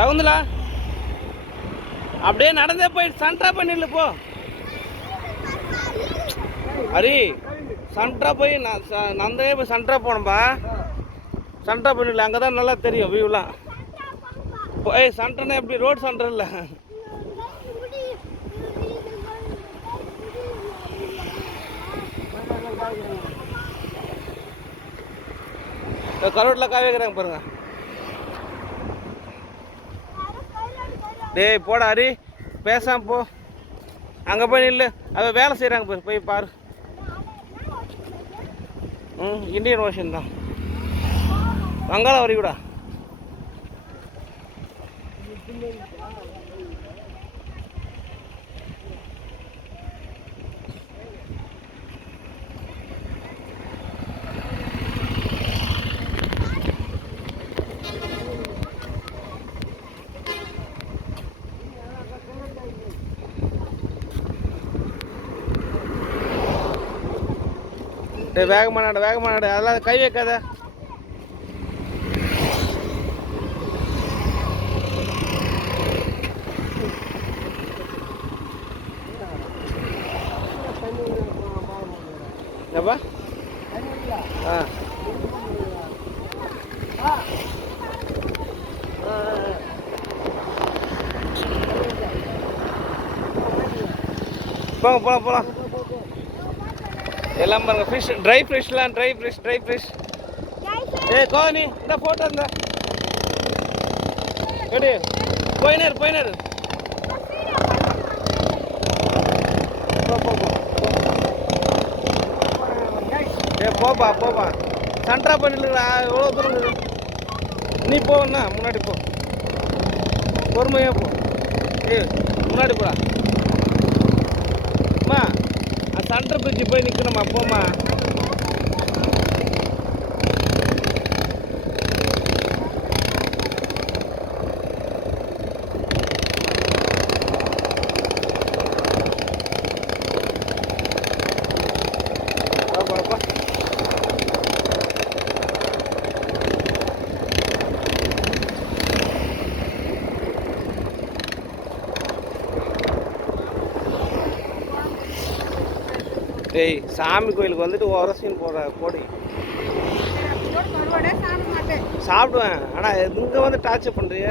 சவுந்தலா? அப்படியே நடந்தே போய் சன்ட்ரா பண்ணிடல போ. ஹரி சண்டா போய் நான் ச- நந்தே போய் சண்டா போனோம்பா. சன்ட்ரா பண்ணிடல அங்கே தான் நல்லா தெரியும் வியூலாம் ஏய் சன்ட்ரனா எப்படி? ரோட் சண்டர் இல்லை. கரோட்டில் காய வைக்கிறாங்க டேய் போடா அரி பேசாம போ. அங்கே போய் நில்லு. அவள் வேலை செய்கிறாங்க போய் போய் பாரு. ம் இந்தியன் ஓஷன் தான். வங்காள வரிக்கூடா டேய் வேகமாக நட வேகமாக நட. அதெல்லாம் கை வைக்காத. எப்பா ஆ. போங்க போகலாம் போகலாம் எல்லாம் பாருங்க ஃபிஷ் ட்ரை ஃபிஷ்லாம் ட்ரை ஃபிஷ் ட்ரை ஃபிஷ் ஏ கோனி இந்த போட்டோ இந்த. கடி போயினர் போயினர். ஏ போப்பா போப்பா. சண்டா பண்ணிடலா எவ்வளோ தூரம் நீ போவண்ணா முன்னாடி போ. பொறுமையாக போ. ஏய் முன்னாடி போடா. அம்மா. சண்டை சென்டர் பிரிட்ஜு போய் நிற்கணுமா போமா வா, வா, வா. டேய் சாமி கோயிலுக்கு வந்துட்டு உரசின்னு போட போடி. சாப்பிடுவேன். ஆனால் இங்கே வந்து டார்ச்சர் பண்ணுறிய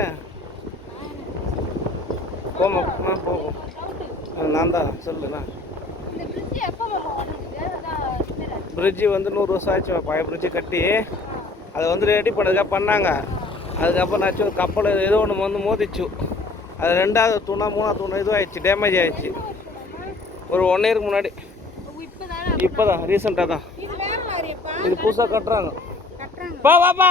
போமா போகும் ஆ, நான் தான். சொல்லுண்ணா பிரிட்ஜு வந்து நூறு வருஷம் ஆச்சு பழைய பிரிட்ஜு கட்டி அதை வந்து ரெடி பண்ணதுக்காக பண்ணாங்க. அதுக்கப்புறம் ஆச்சு கப்பல் ஏதோ ஒன்று வந்து மோதிச்சு. அது ரெண்டாவது தூணா மூணாவது தூணா இதுவாகிடுச்சு டேமேஜ் ஆயிடுச்சு. ஒரு ஒன் இயருக்கு முன்னாடி. இப்போ தான் ரீசெண்டாக தான். இது புதுசாக கட்டுறாங்க. பா வாப்பா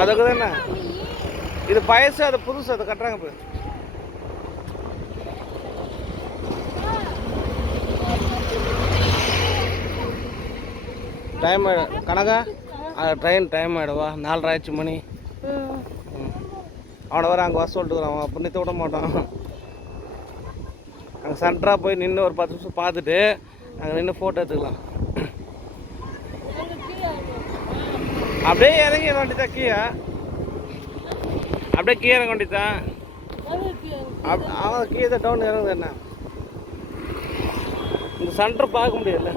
அதுக்கு தானே இது பழசு அது புதுசு அதை கட்டுறாங்க இப்போ டைம் ஆயிடும் கனகா ட்ரெயின் டைம் ஆகிடுவா நாலரை ஆயிடுச்சு மணி. அவனை வர அங்கே வர சொல்லிட்டு அவன் நிறுத்த விட மாட்டான். அங்கே சென்டராக போய் நின்று ஒரு பத்து நிமிஷம் பார்த்துட்டு அங்கே நின்று ஃபோட்டோ எடுத்துக்கலாம். அப்படியே இறங்கி வேண்டியதா கீழே அப்படியே கீழே இறங்க வேண்டியதான் அப் அவன் கீழே டவுன் இறங்குது என்ன? இந்த சென்டர் பார்க்க முடியல.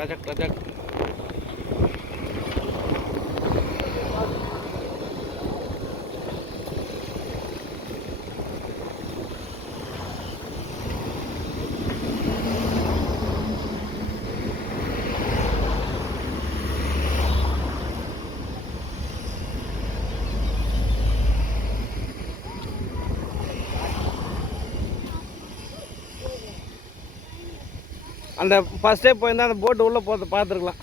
કચક કચક அந்த ஃபஸ்ட்டே போயிருந்தா அந்த போட்டு உள்ளே போத்து பார்த்துருக்கலாம்.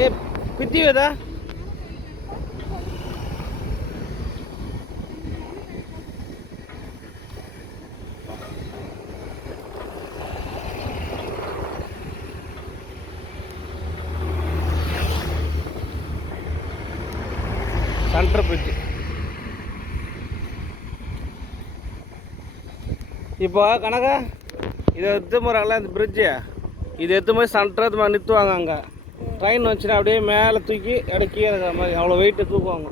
ஏ பித்தி வேதா பிரிட்ஜ் இப்போ கனகா இதை எடுத்து போகிறாங்களா இந்த பிரிட்ஜு இது எடுத்து போய் சென்டர் மாதிரி நிறுத்துவாங்க அங்கே. ட்ரெயின் வந்துச்சுன்னா அப்படியே மேலே தூக்கி கீழே இருக்கிற மாதிரி அவ்வளோ வெயிட்டு தூக்குவாங்க.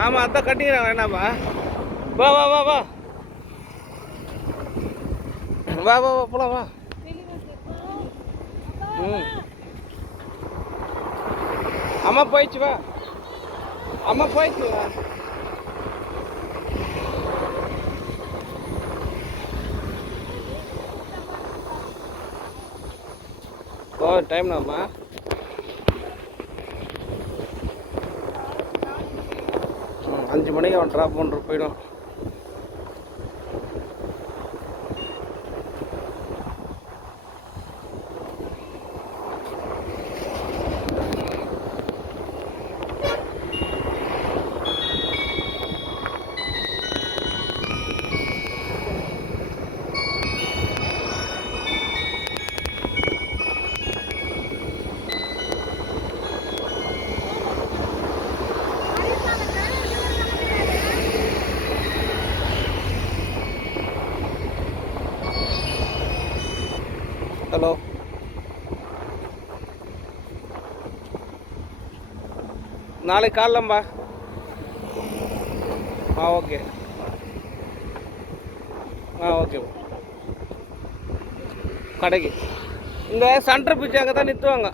ஆமாம் அதான் கட்டிக்கிறாங்க என்னப்பா? வா வா வா வா. வா வா வா போலாம் வா. ம். அம்மா போயிடுச்சு வா. அம்மா போயிடுச்சு வா. ஓ டைம் நாம்மா அஞ்சு மணிக்கு அவன் ட்ராப் பண்ணுற போயிடும் ஹலோ. நாளைக்கு காலைலம்பா. ஆ ஓகே. ஆ ஓகே. கடைக்கு. இந்த சென்டர் பிச்சு அங்கே தான் நிறுத்துவாங்க.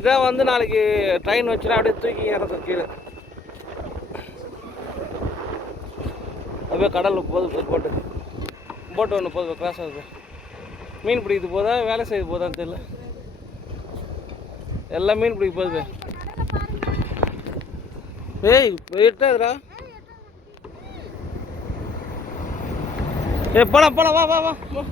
இதான் வந்து நாளைக்கு ட்ரெயின் வச்சுனா அப்படியே தூக்கி இறக்கும் கீழே. அப்படியே கடலில் போது போட்டு போட்டு ஒன்று போது கிராஸ் ஆகுது. மீன் பிடிக்கிறது போதா வேலை செய்யுது போதான்னு தெரியல. எல்லாம் மீன் பிடிக்க போகுது. ஏய் எட்டாதுடா ஏ போலாம் போலாம் வா வா வா வா.